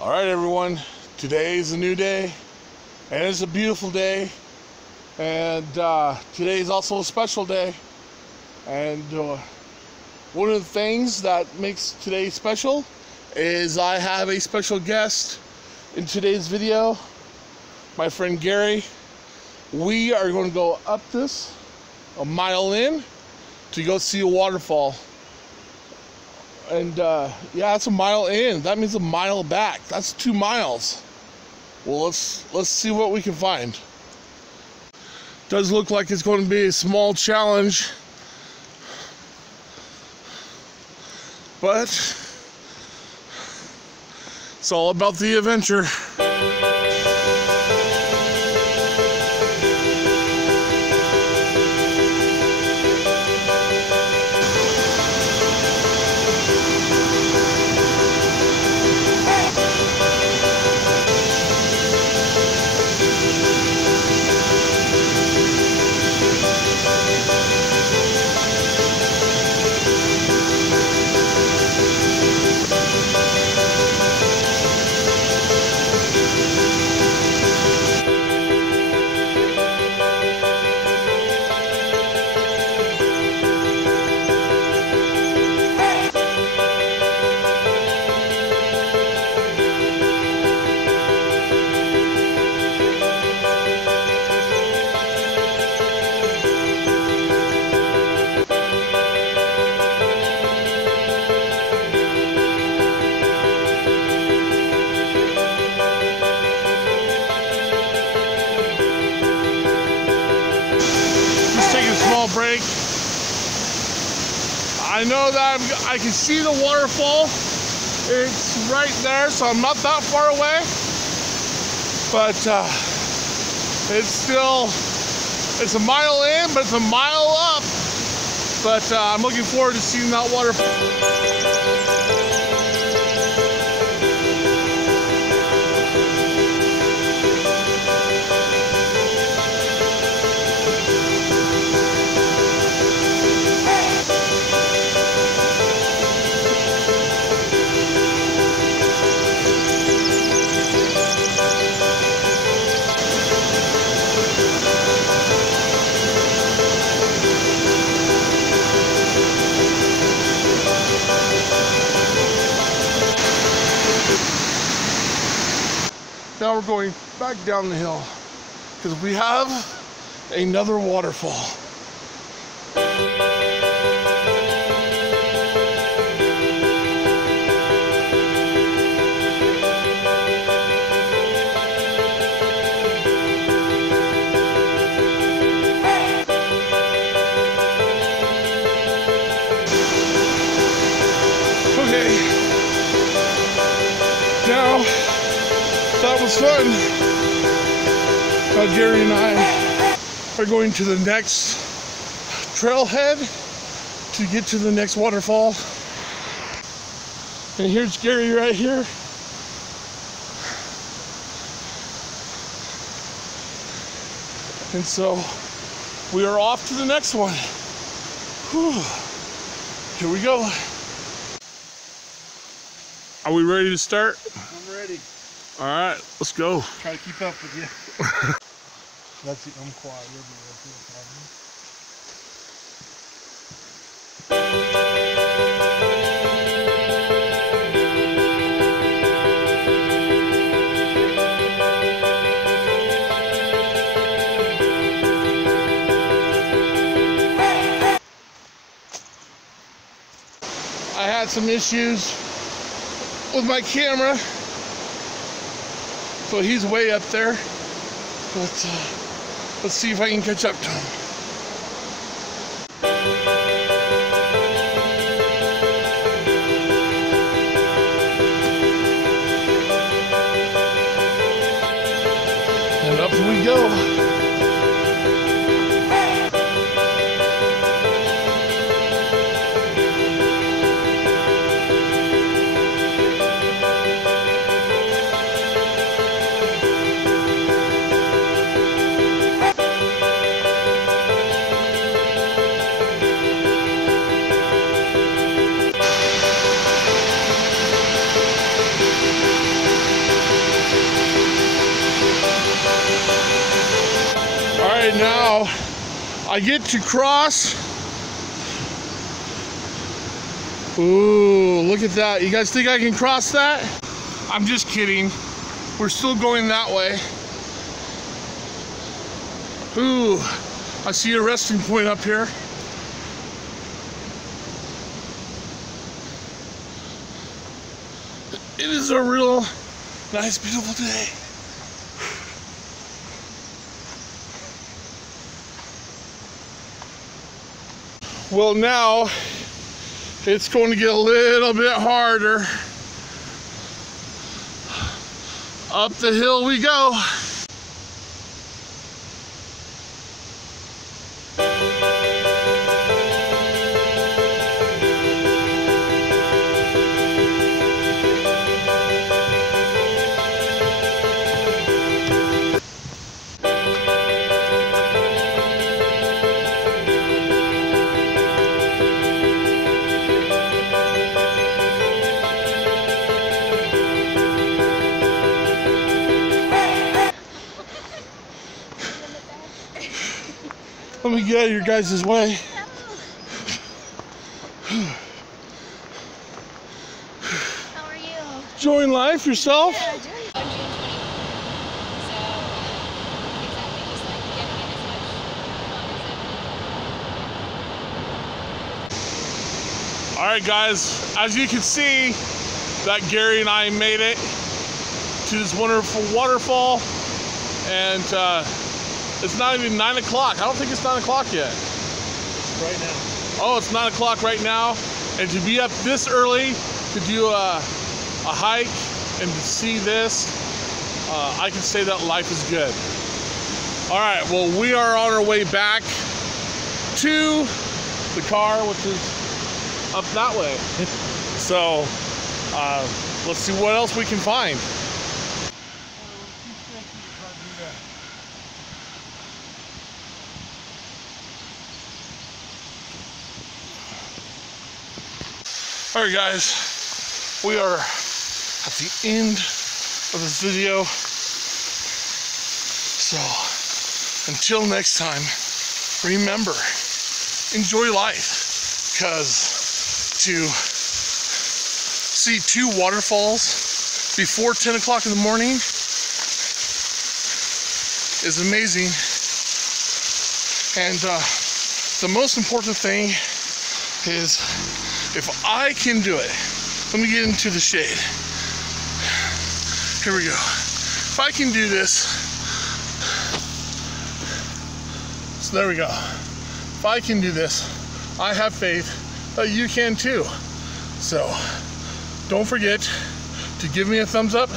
All right, everyone. Today is a new day, and it's a beautiful day. And today is also a special day. And one of the things that makes today special is I have a special guest in today's video, my friend Gary. We are going to go up this a mile in to go see a waterfall. And yeah, it's a mile in. That means a mile back. That's 2 miles. Well, let's see what we can find. Does look like it's going to be a small challenge, but it's all about the adventure. Break. I know that I can see the waterfall. It's right there, so I'm not that far away. But it's a mile in, but it's a mile up. But I'm looking forward to seeing that waterfall. Now we're going back down the hill because we have another waterfall. Okay, now that was fun. Now Gary and I are going to the next trailhead to get to the next waterfall. And here's Gary right here. And so we are off to the next one. Whew. Here we go. Are we ready to start? I'm ready. All right, let's go. Try to keep up with you. That's the quiet river I had some issues with my camera, so he's way up there, but let's see if I can catch up to him. And up we go. right, now I get to cross. Ooh, look at that. You guys think I can cross that? I'm just kidding. We're still going that way. Ooh, I see a resting point up here. It is a real nice, beautiful day. Well, now it's going to get a little bit harder. Up the hill we go. Let me get out of your guys' way. How are you? Enjoying life yourself? Yeah, doing on June 24th. So, exactly, just like getting in as much fun as I can. Alright guys, as you can see, that Gary and I made it to this wonderful waterfall, and it's not even 9 o'clock. I don't think it's 9 o'clock yet. Right now. Oh, it's 9 o'clock right now. And to be up this early to do a hike and to see this, I can say that life is good. All right, well, we are on our way back to the car, which is up that way. So let's see what else we can find. All right, guys, we are at the end of this video. So until next time, remember, enjoy life, because to see 2 waterfalls before 10 o'clock in the morning is amazing. And the most important thing is, if I can do it, let me get into the shade. Here we go. If I can do this, so there we go. If I can do this, I have faith that you can too. So don't forget to give me a thumbs up,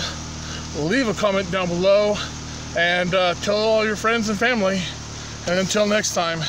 leave a comment down below, and tell all your friends and family. And until next time,